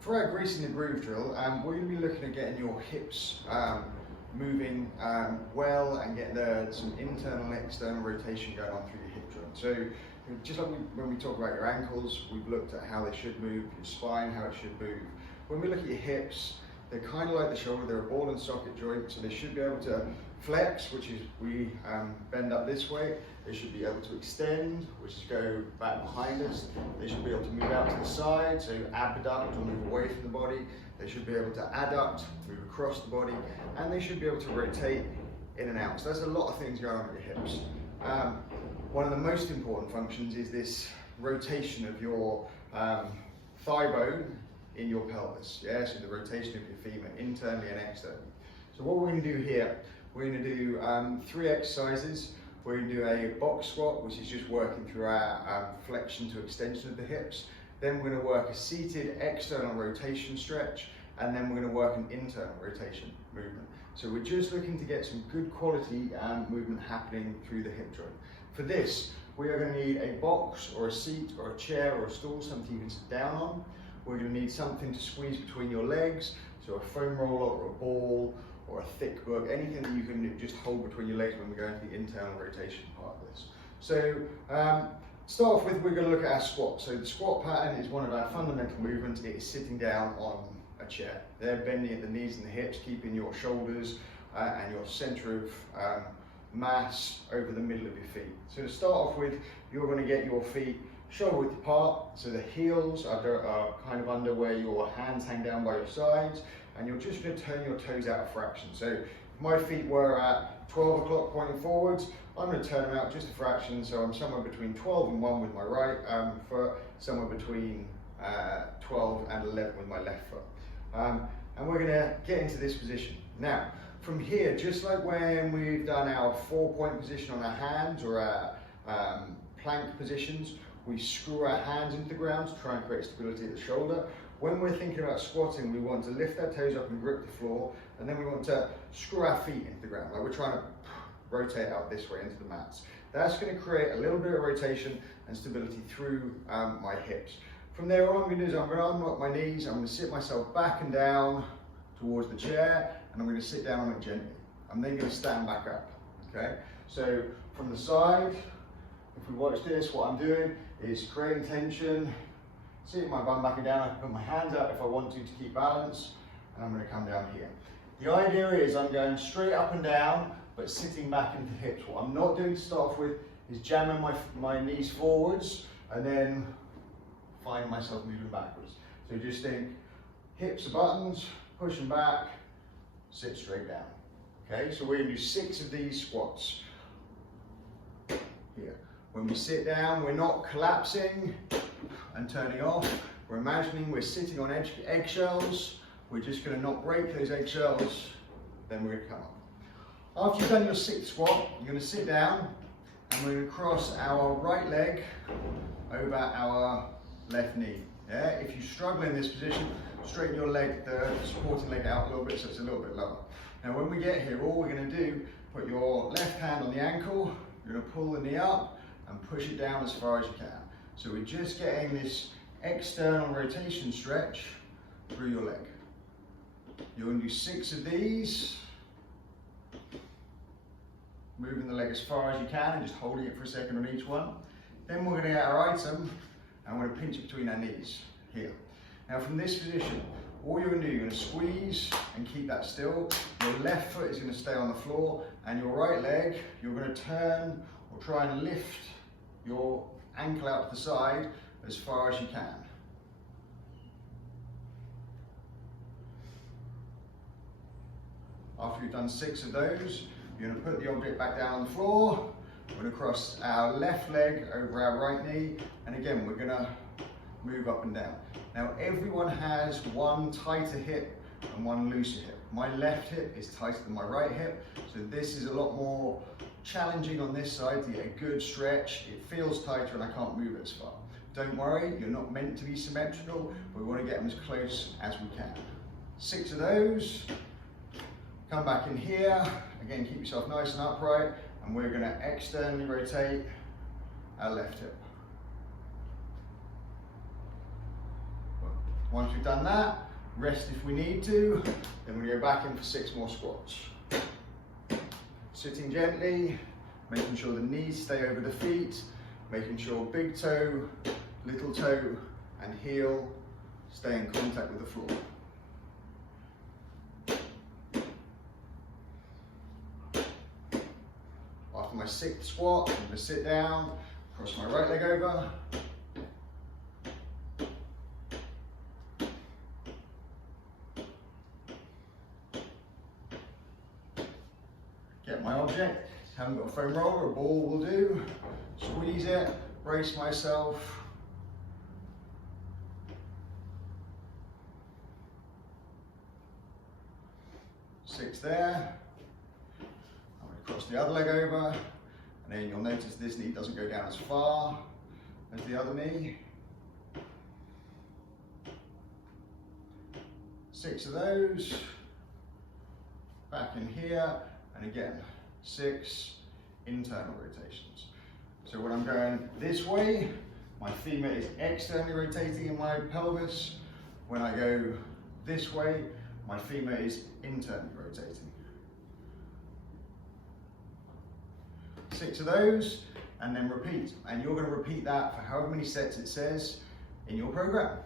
For our greasing the groove drill, we're going to be looking at getting your hips moving well and getting some internal and external rotation going on through your hip joint. So just like when we talk about your ankles, we've looked at how they should move, your spine, how it should move. When we look at your hips, they're kind of like the shoulder, they're a ball and socket joint, so they should be able to flex, which is we bend up this way. They should be able to extend, which is go back behind us. They should be able to move out to the side, so abduct or move away from the body. They should be able to adduct, move across the body, and they should be able to rotate in and out. So there's a lot of things going on with your hips. One of the most important functions is this rotation of your thigh bone in your pelvis. Yeah, so the rotation of your femur internally and externally. So what we're going to do here, we're going to do 3 exercises. We're going to do a box squat, which is just working through our flexion to extension of the hips. Then we're going to work a seated external rotation stretch, and then we're going to work an internal rotation movement. So we're just looking to get some good quality movement happening through the hip joint. For this, we are going to need a box or a seat or a chair or a stool, something you can sit down on. We're going to need something to squeeze between your legs, so a foam roller or a ball or a thick book, anything that you can just hold between your legs when we go into the internal rotation part of this. So start off with, we're going to look at our squat. So the squat pattern is one of our fundamental movements. It is sitting down on a chair. They're bending at the knees and the hips, keeping your shoulders and your center of mass over the middle of your feet. So to start off with, you're going to get your feet shoulder width apart, so the heels are kind of under where your hands hang down by your sides, and you're just going to turn your toes out a fraction. So if my feet were at 12 o'clock pointing forwards, I'm going to turn them out just a fraction, so I'm somewhere between 12 and 1 with my right foot, somewhere between 12 and 11 with my left foot. And we're going to get into this position. Now, from here, just like when we've done our 4-point position on our hands or our plank positions, we screw our hands into the ground to try and create stability at the shoulder. When we're thinking about squatting, we want to lift our toes up and grip the floor, and then we want to screw our feet into the ground, like we're trying to rotate out this way into the mats. That's going to create a little bit of rotation and stability through my hips. From there, what I'm going to do is I'm going to unlock my knees, I'm going to sit myself back and down towards the chair, and I'm going to sit down on it gently. I'm then going to stand back up, okay? So from the side, if we watch this, what I'm doing is creating tension, sitting my bum back and down. I can put my hands out if I want to keep balance, and I'm going to come down here. The idea is I'm going straight up and down, but sitting back into hips. What I'm not doing to start off with is jamming my knees forwards and then find myself moving backwards. So just think, hips are buttons, push them back, sit straight down. Okay, so we're going to do 6 of these squats. Here. When we sit down, we're not collapsing and turning off. We're imagining we're sitting on eggshells. We're just going to not break those eggshells, then we're going to come up. After you've done your 6th squat, you're going to sit down and we're going to cross our right leg over our left knee. Yeah? If you struggle in this position, straighten your leg, the supporting leg out a little bit so it's a little bit lower. Now when we get here, all we're going to do, put your left hand on the ankle, you're going to pull the knee up and push it down as far as you can. So we're just getting this external rotation stretch through your leg. You're going to do 6 of these, moving the leg as far as you can and just holding it for a second on each one. Then we're going to get our item and we're going to pinch it between our knees here. Now from this position, all you're going to do, you're going to squeeze and keep that still. Your left foot is going to stay on the floor, and your right leg, you're going to turn or try and lift your ankle out to the side as far as you can. After you've done 6 of those, you're going to put the object back down on the floor. We're going to cross our left leg over our right knee, and again we're going to move up and down. Now everyone has one tighter hip and one looser hip. My left hip is tighter than my right hip, so this is a lot more challenging on this side to get a good stretch. It feels tighter and I can't move it as far. Don't worry, you're not meant to be symmetrical, but we want to get them as close as we can. 6 of those. Come back in here. Again, keep yourself nice and upright, and we're going to externally rotate our left hip. Once we've done that, rest if we need to, then we go back in for 6 more squats. Sitting gently, making sure the knees stay over the feet, making sure big toe, little toe, and heel stay in contact with the floor. After my 6th squat, I'm going to sit down, cross my right leg over. Get my object. Haven't got a foam roller, a ball will do. Squeeze it, brace myself. Six there. I'm going to cross the other leg over, and then you'll notice this knee doesn't go down as far as the other knee. 6 of those. Back in here, and again, 6 internal rotations. So when I'm going this way, my femur is externally rotating in my pelvis. When I go this way, my femur is internally rotating. 6 of those, and then repeat. And you're going to repeat that for however many sets it says in your program.